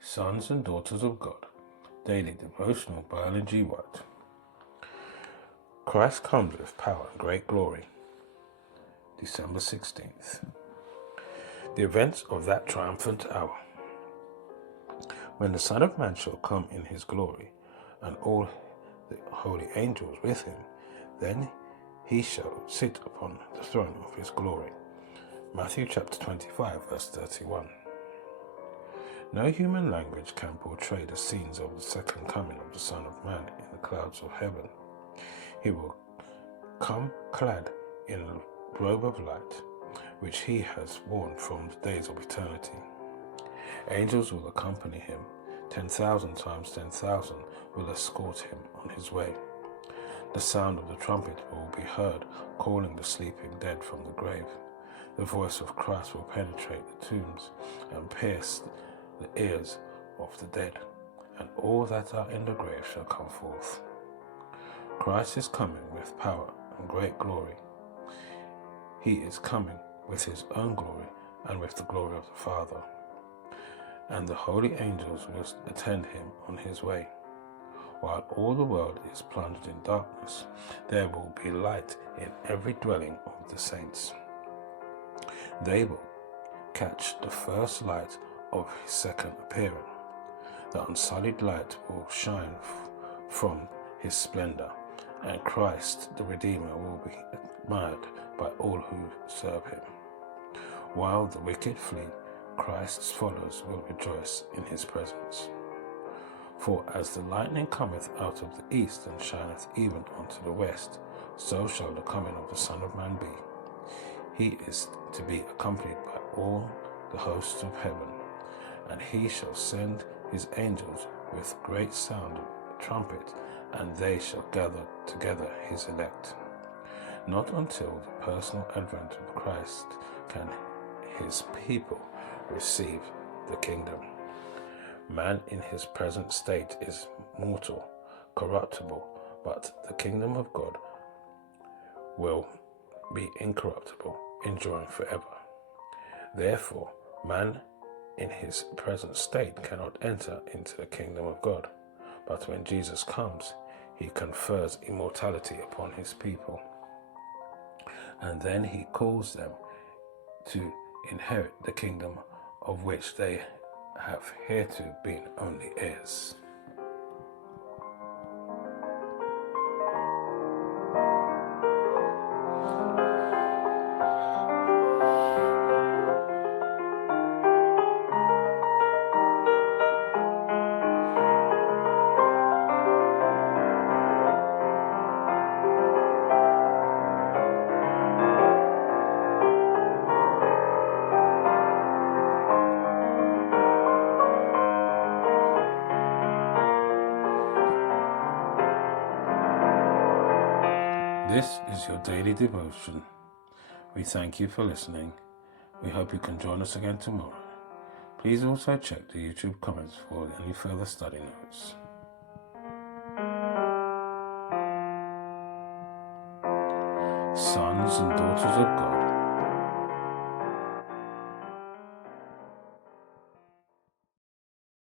Sons and Daughters of God, Daily Devotional by Ellen G. White. Christ comes with power and great glory. December 16th. The events of that triumphant hour. When the Son of Man shall come in his glory, and all the holy angels with him, then he shall sit upon the throne of his glory. Matthew chapter 25, verse 31. No human language can portray the scenes of the second coming of the Son of Man in the clouds of heaven. He will come clad in a robe of light, which he has worn from the days of eternity. Angels will accompany him. 10,000 times 10,000 will escort him on his way. The sound of the trumpet will be heard, calling the sleeping dead from the grave. The voice of Christ will penetrate the tombs and pierce the ears of the dead, and all that are in the grave shall come forth. Christ is coming with power and great glory. He is coming with his own glory and with the glory of the Father. And the holy angels will attend him on his way. While all the world is plunged in darkness, there will be light in every dwelling of the saints. They will catch the first light of his second appearing. The unsullied light will shine from his splendor, and Christ the Redeemer will be admired by all who serve him. While the wicked flee, Christ's followers will rejoice in his presence. For as the lightning cometh out of the east and shineth even unto the west, so shall the coming of the Son of Man be. He is to be accompanied by all the hosts of heaven, and he shall send his angels with great sound of trumpet, and they shall gather together his elect. Not until the personal advent of Christ can his people receive the kingdom. Man in his present state is mortal, corruptible, but the kingdom of God will be incorruptible, enduring forever. Therefore, man in his present state cannot enter into the kingdom of God, but when Jesus comes, he confers immortality upon his people, and then he calls them to inherit the kingdom of which they have hitherto been only heirs. This is your daily devotion. We thank you for listening. We hope you can join us again tomorrow. Please also check the YouTube comments for any further study notes. Sons and daughters of God,